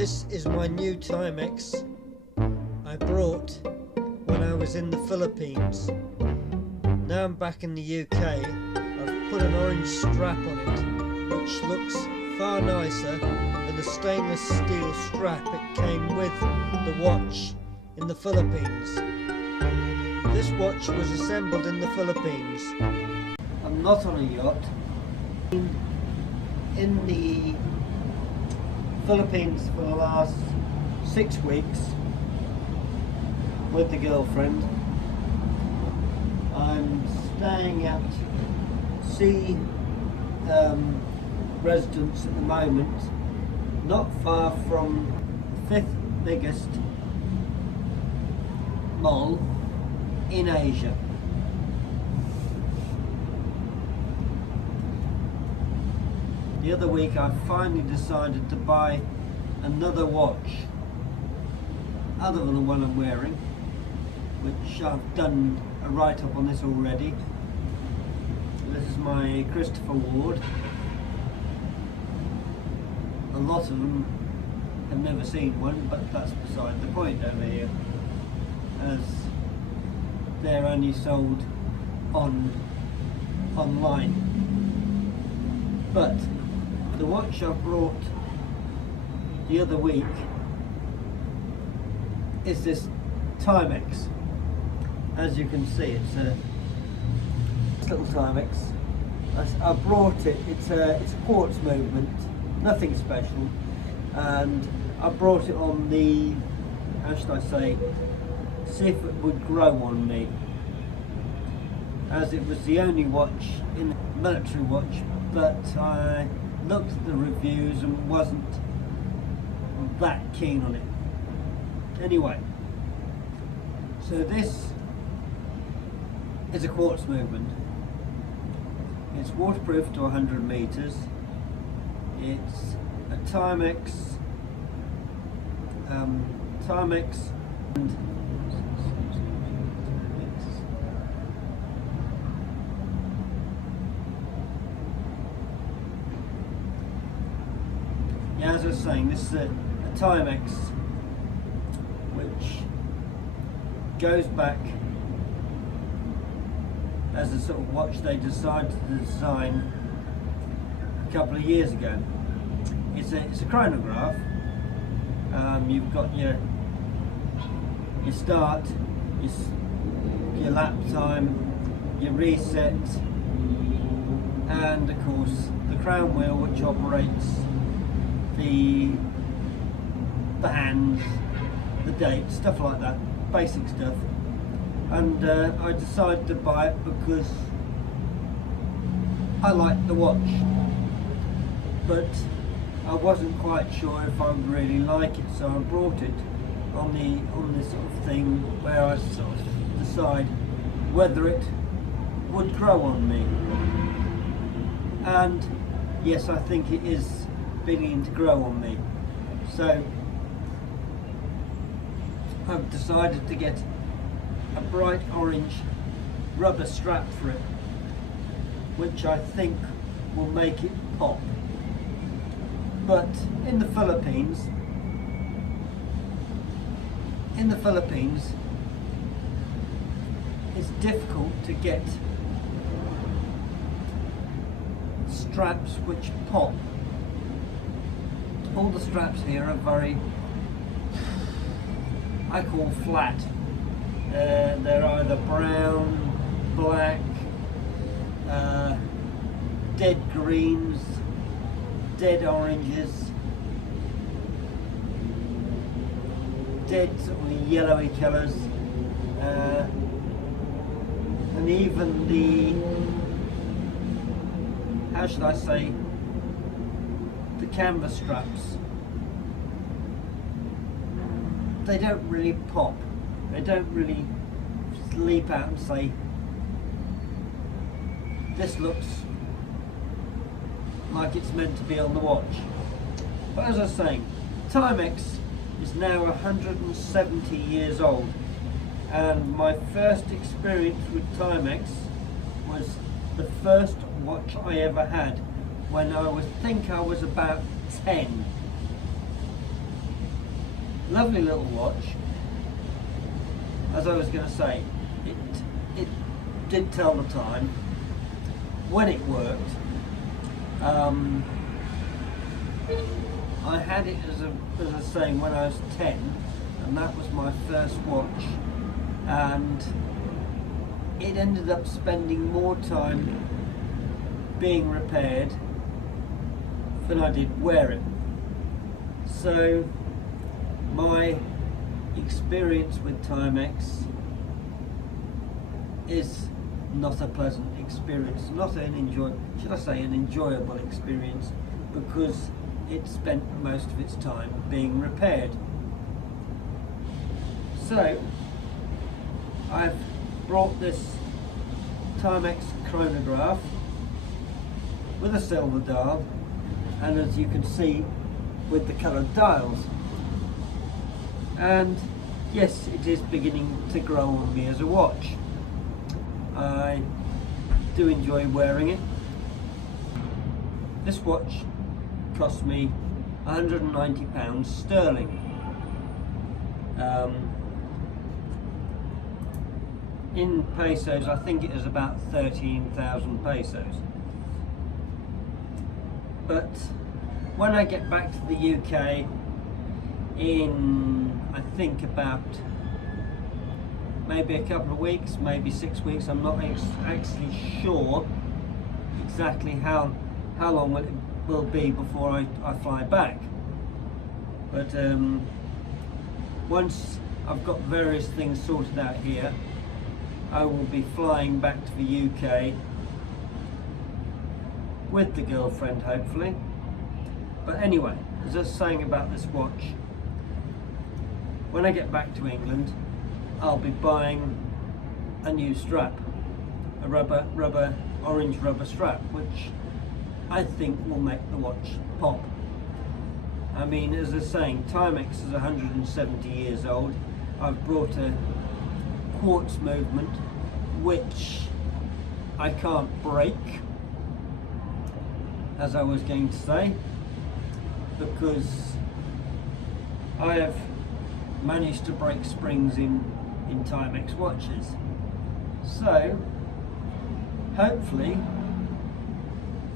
This is my new Timex I brought when I was in the Philippines. Now I'm back in the UK. I've put an orange strap on it, which looks far nicer than the stainless steel strap it came with the watch in the Philippines. This watch was assembled in the Philippines. I'm not on a yacht. In the Philippines for the last 6 weeks with the girlfriend. I'm staying at sea residence at the moment, not far from the 5th biggest mall in Asia. The other week I finally decided to buy another watch other than the one I'm wearing, which I've done a write-up on this already. This is my Christopher Ward. A lot of them have never seen one, but that's beside the point over here, as they're only sold online. But the watch I brought the other week is this Timex. As you can see, it's a little Timex. I brought it. It's a quartz movement, nothing special, and I brought it on the, how should I say, see if it would grow on me, as it was the only watch in the military watch. But I looked at the reviews and wasn't that keen on it. Anyway, so this is a quartz movement. It's waterproof to 100 meters. It's a Timex, and yeah, as I was saying, this is a Timex which goes back as a sort of watch they decided to design a couple of years ago. It's a chronograph. You've got your start, your lap time, your reset, and of course the crown wheel, which operates the hands, the date, stuff like that, basic stuff. And I decided to buy it because I liked the watch, but I wasn't quite sure if I would really like it, so I brought it on this sort of thing where I sort of decide whether it would grow on me. And yes, I think it is beginning to grow on me. So I've decided to get a bright orange rubber strap for it, which I think will make it pop. But in the Philippines, it's difficult to get straps which pop. All the straps here are very, I call flat. They're either brown, black, dead greens, dead oranges, dead sort of yellowy colours, and even the, how should I say, the canvas straps, they don't really pop. They don't really leap out and say, this looks like it's meant to be on the watch. But as I was saying, Timex is now 170 years old, and my first experience with Timex was the first watch I ever had when I think I was about 10. Lovely little watch. As I was going to say, it did tell the time when it worked. I had it as I say when I was 10, and that was my first watch, and it ended up spending more time being repaired than I did wear it. So my experience with Timex is not a pleasant experience, not an enjoyable experience, because it spent most of its time being repaired. So I've brought this Timex chronograph with a silver dial, and as you can see, with the coloured dials. And yes, it is beginning to grow on me as a watch. I do enjoy wearing it. This watch cost me £190 sterling. In pesos, I think it is about 13,000 pesos. But when I get back to the UK in, I think, about maybe a couple of weeks, maybe 6 weeks, I'm not actually sure exactly how long it will be before I fly back. But once I've got various things sorted out here, I will be flying back to the UK with the girlfriend, hopefully. But anyway, as I was saying about this watch, when I get back to England, I'll be buying a new strap, a orange rubber strap, which I think will make the watch pop. I mean, as I was saying, Timex is 170 years old. I've brought a quartz movement which I can't break, as I was going to say, because I have managed to break springs in Timex watches. So hopefully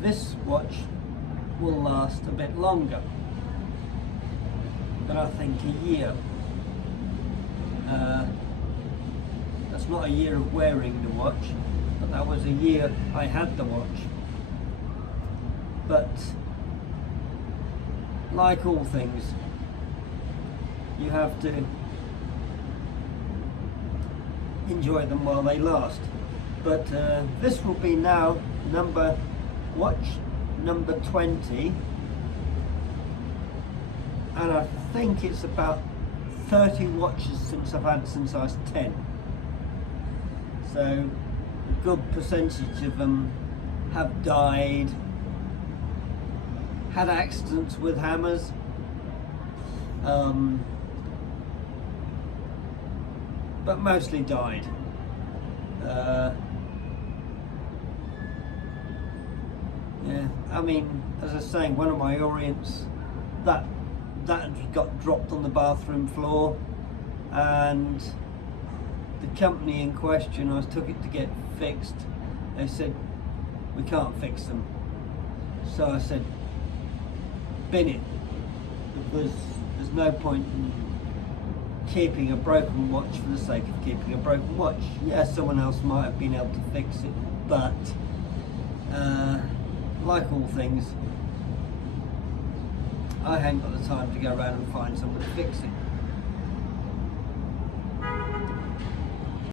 this watch will last a bit longer than I think a year. That's not a year of wearing the watch, but that was a year I had the watch. But like all things, you have to enjoy them while they last. But this will be now watch number 20, and I think it's about 30 watches since I've had since I was 10. So a good percentage of them have died, had accidents with hammers, but mostly died. Yeah, I mean, as I was saying, one of my Orients that got dropped on the bathroom floor, and the company in question, I took it to get fixed. They said, we can't fix them. So I said, bin it, because there's no point in keeping a broken watch for the sake of keeping a broken watch. Yeah, someone else might have been able to fix it, but like all things, I haven't got the time to go around and find someone to fix it.